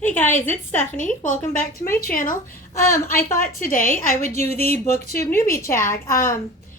Hey guys, it's Stephanie. Welcome back to my channel. I thought today I would do the BookTube newbie tag.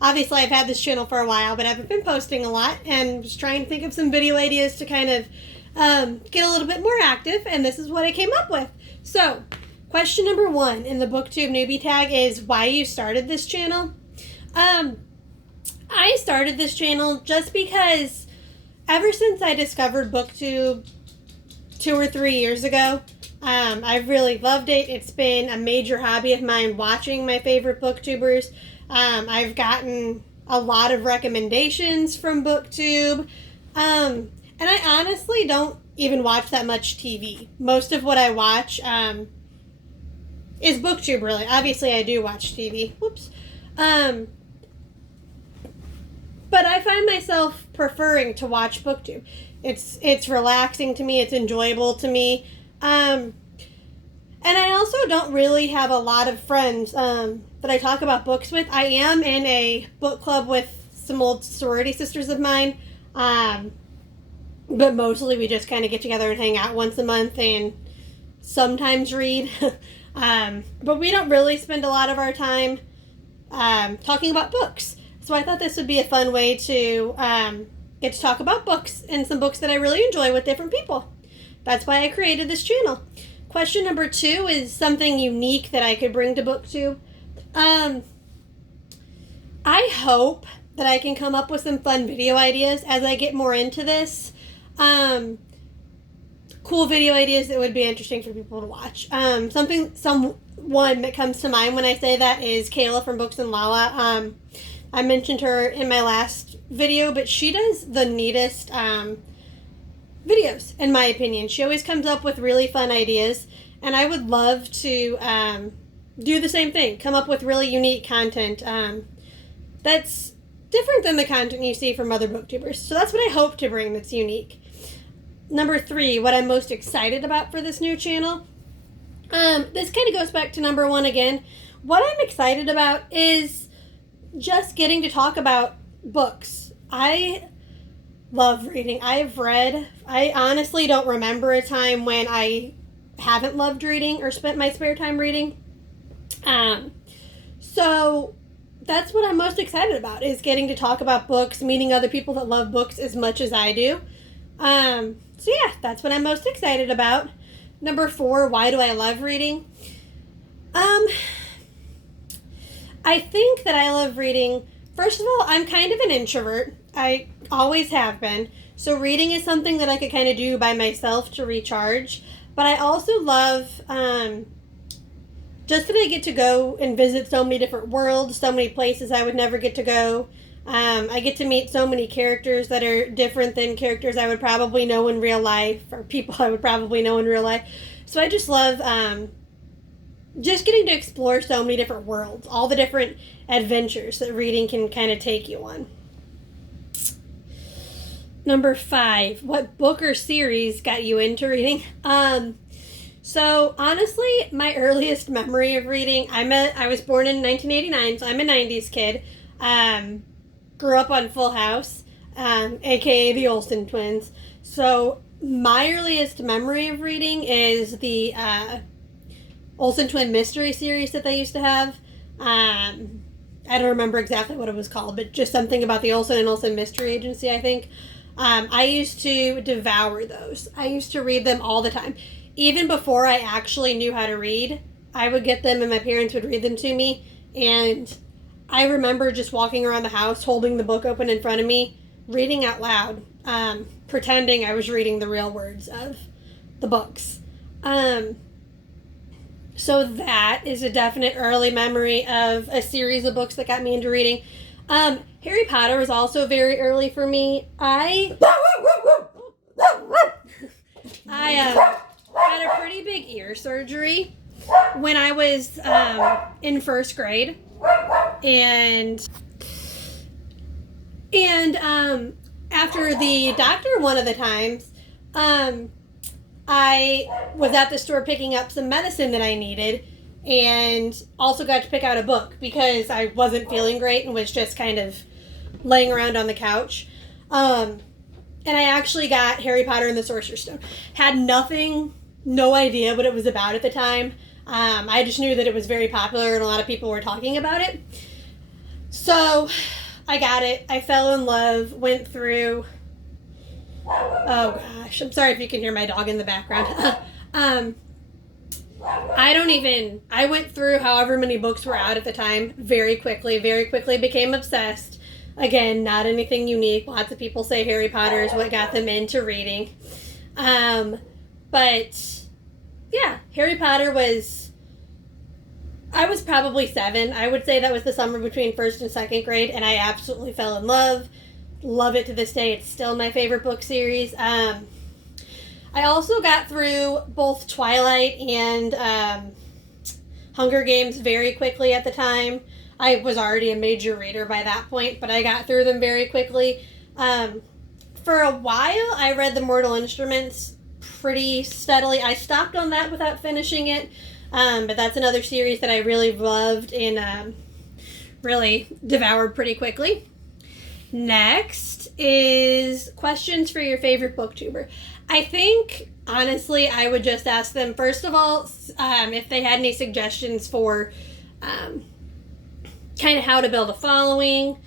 Obviously I've had this channel for a while, but I haven't been posting a lot and just trying to think of some video ideas to kind of get a little bit more active, and this is what I came up with. So, question number 1 in the BookTube newbie tag is why you started this channel. I started this channel just because ever since I discovered BookTube 2 or 3 years ago, I've really loved it. It's been a major hobby of mine watching my favorite booktubers. I've gotten a lot of recommendations from BookTube. And I honestly don't even watch that much TV. Most of what I watch is BookTube, really. Obviously, I do watch TV. Whoops. But I find myself preferring to watch BookTube. It's relaxing to me. It's enjoyable to me. And I also don't really have a lot of friends that I talk about books with. I am in a book club with some old sorority sisters of mine. But mostly we just kind of get together and hang out once a month and sometimes read. But we don't really spend a lot of our time talking about books. So I thought this would be a fun way to get to talk about books and some books that I really enjoy with different people. That's why I created this channel. Question number 2 is something unique that I could bring to BookTube. I hope that I can come up with some fun video ideas as I get more into this. Cool video ideas that would be interesting for people to watch. Someone that comes to mind when I say that is Kayla from Books and Lala. I mentioned her in my last video, but she does the neatest videos, in my opinion. She always comes up with really fun ideas, and I would love to do the same thing, come up with really unique content that's different than the content you see from other booktubers. So that's what I hope to bring that's unique. Number 3, what I'm most excited about for this new channel. This kind of goes back to number 1 again. What I'm excited about is just getting to talk about books. I love reading. I honestly don't remember a time when I haven't loved reading or spent my spare time reading. So that's what I'm most excited about, is getting to talk about books, meeting other people that love books as much as I do. So yeah, that's what I'm most excited about. Number 4, why do I love reading? I think that I love reading. First of all, I'm kind of an introvert. I always have been. So reading is something that I could kind of do by myself to recharge. But I also love just that I get to go and visit so many different worlds, so many places I would never get to go. I get to meet so many characters that are different than characters I would probably know in real life, or people I would probably know in real life. So I just love just getting to explore so many different worlds, all the different adventures that reading can kind of take you on. Number 5, what book or series got you into reading? So honestly, my earliest memory of reading, I was born in 1989, so I'm a 90s kid. Grew up on Full House, aka the Olsen twins. So my earliest memory of reading is the Olsen Twin Mystery series that they used to have. I don't remember exactly what it was called, but just something about the Olsen and Olsen Mystery Agency, I think. I used to devour those. I used to read them all the time. Even before I actually knew how to read, I would get them and my parents would read them to me. And I remember just walking around the house, holding the book open in front of me, reading out loud, pretending I was reading the real words of the books. So that is a definite early memory of a series of books that got me into reading. Harry Potter was also very early for me. I had a pretty big ear surgery when I was in first grade. And after the doctor one of the times, I was at the store picking up some medicine that I needed, and also got to pick out a book because I wasn't feeling great and was just kind of laying around on the couch. And I actually got Harry Potter and the Sorcerer's Stone. Had nothing no idea what it was about at the time. I just knew that it was very popular and a lot of people were talking about it. So I got it. I fell in love, went through. Oh gosh, I'm sorry if you can hear my dog in the background. I went through however many books were out at the time very quickly became obsessed. Again, not anything unique. Lots of people say Harry Potter is what got them into reading. But yeah, Harry Potter I was probably 7. I would say that was the summer between first and second grade, and I absolutely fell in love. Love it to this day. It's still my favorite book series. I also got through both Twilight and Hunger Games very quickly at the time. I was already a major reader by that point, but I got through them very quickly. For a while, I read The Mortal Instruments pretty steadily. I stopped on that without finishing it, but that's another series that I really loved and really devoured pretty quickly. Next is questions for your favorite booktuber. I think, honestly, I would just ask them, first of all, if they had any suggestions for kind of how to build a following,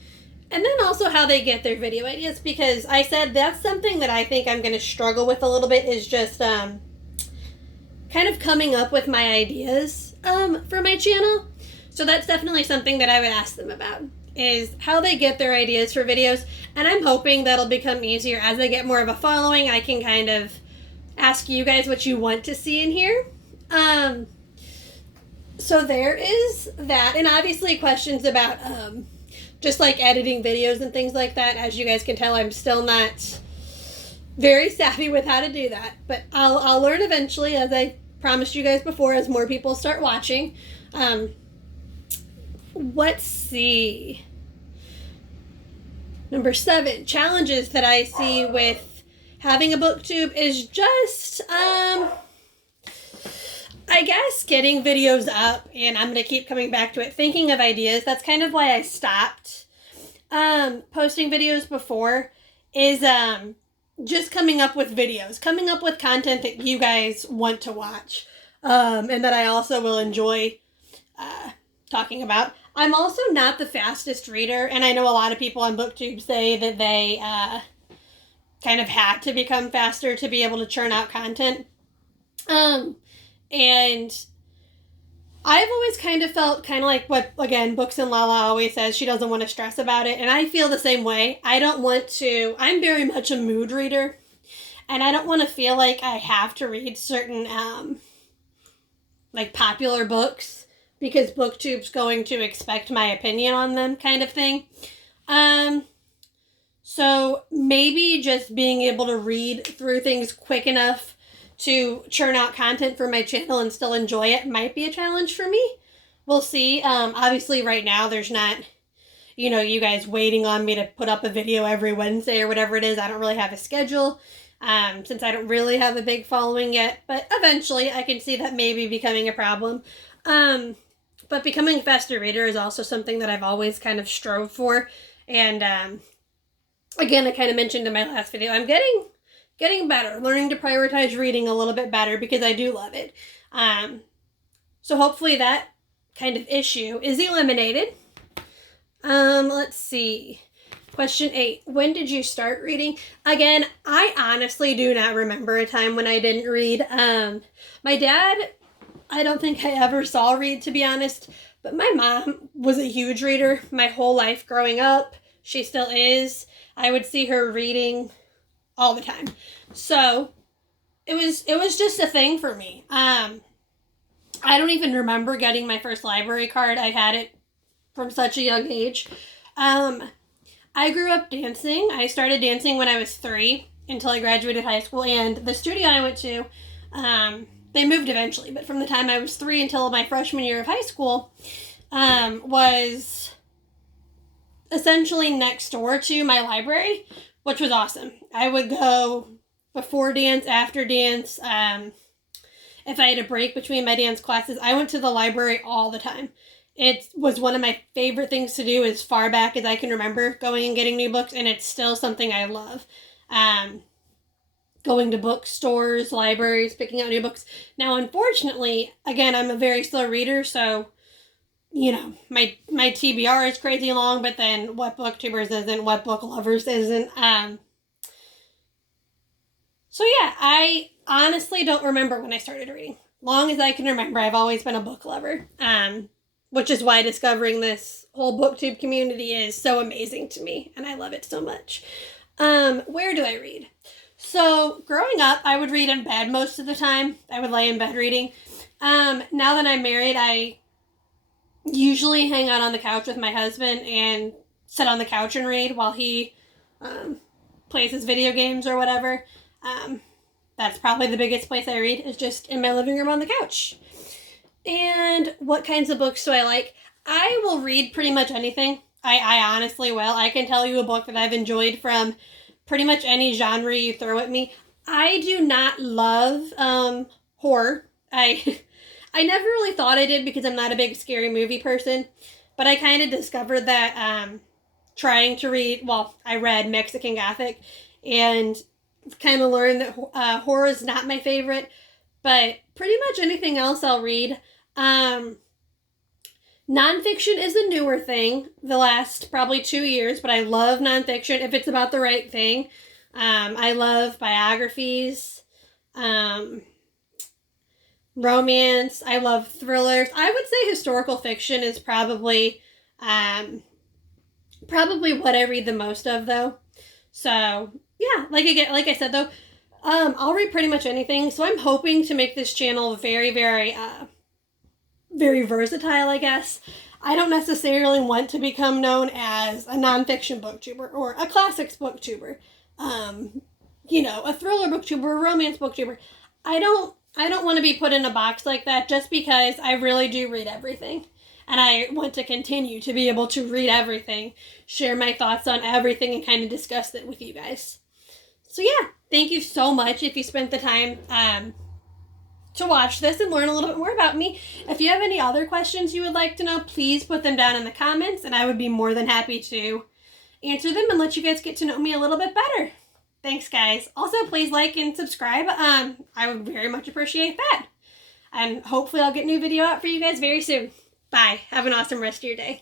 and then also how they get their video ideas, because I said that's something that I think I'm going to struggle with a little bit, is just kind of coming up with my ideas for my channel. So that's definitely something that I would ask them about, is how they get their ideas for videos. And I'm hoping that'll become easier as I get more of a following. I can kind of ask you guys what you want to see in here. So there is that. And obviously questions about just like editing videos and things like that. As you guys can tell, I'm still not very savvy with how to do that. But I'll learn eventually, as I promised you guys before, as more people start watching. Let's see. Number 7, challenges that I see with having a booktube is just, I guess getting videos up, and I'm going to keep coming back to it, thinking of ideas. That's kind of why I stopped posting videos before, is just coming up with videos, coming up with content that you guys want to watch, and that I also will enjoy talking about. I'm also not the fastest reader, and I know a lot of people on BookTube say that they kind of had to become faster to be able to churn out content. And I've always kind of felt kind of like what, again, Books and Lala always says, she doesn't want to stress about it, and I feel the same way. I'm very much a mood reader, and I don't want to feel like I have to read certain, like, popular books, because BookTube's going to expect my opinion on them, kind of thing. So maybe just being able to read through things quick enough to churn out content for my channel and still enjoy it might be a challenge for me. We'll see. Obviously right now there's not, you guys waiting on me to put up a video every Wednesday or whatever it is. I don't really have a schedule, since I don't really have a big following yet, but eventually I can see that maybe becoming a problem. But becoming a faster reader is also something that I've always kind of strove for. And again, I kind of mentioned in my last video, I'm getting better, learning to prioritize reading a little bit better, because I do love it. So hopefully that kind of issue is eliminated. Let's see. Question 8. When did you start reading? Again, I honestly do not remember a time when I didn't read. My dad, I don't think I ever saw read, to be honest, but my mom was a huge reader my whole life growing up. She still is. I would see her reading all the time. So it was just a thing for me. I don't even remember getting my first library card. I had it from such a young age. I grew up dancing. I started dancing when I was 3 until I graduated high school, and the studio I went to, they moved eventually, but from the time I was 3 until my freshman year of high school, was essentially next door to my library, which was awesome. I would go before dance, after dance. If I had a break between my dance classes, I went to the library all the time. It was one of my favorite things to do as far back as I can remember, going and getting new books, and it's still something I love. going to bookstores, libraries, picking out new books. Now, unfortunately, again, I'm a very slow reader, so my TBR is crazy long, but then what booktubers isn't, what book lovers isn't. So yeah, I honestly don't remember when I started reading. Long as I can remember, I've always been a book lover. Which is why discovering this whole booktube community is so amazing to me, and I love it so much. Where do I read? So growing up, I would read in bed most of the time. I would lay in bed reading. Now that I'm married, I usually hang out on the couch with my husband and sit on the couch and read while he plays his video games or whatever. That's probably the biggest place I read, is just in my living room on the couch. And what kinds of books do I like? I will read pretty much anything. I honestly will. I can tell you a book that I've enjoyed from pretty much any genre you throw at me. I do not love horror. I never really thought I did because I'm not a big scary movie person. But I kind of discovered that trying to read, I read Mexican Gothic and kind of learned that horror is not my favorite. But pretty much anything else I'll read. Nonfiction is a newer thing the last probably 2 years, but I love nonfiction if it's about the right thing. I love biographies, romance. I love thrillers. I would say historical fiction is probably what I read the most of, though. So yeah, like I said though, I'll read pretty much anything. So I'm hoping to make this channel very, very, very versatile, I guess. I don't necessarily want to become known as a nonfiction booktuber or a classics booktuber. A thriller booktuber, a romance booktuber. I don't want to be put in a box like that, just because I really do read everything. And I want to continue to be able to read everything, share my thoughts on everything, and kind of discuss it with you guys. So yeah, thank you so much if you spent the time to watch this and learn a little bit more about me. If you have any other questions you would like to know, please put them down in the comments, and I would be more than happy to answer them and let you guys get to know me a little bit better. Thanks, guys. Also, please like and subscribe. I would very much appreciate that. And hopefully I'll get a new video out for you guys very soon. Bye. Have an awesome rest of your day.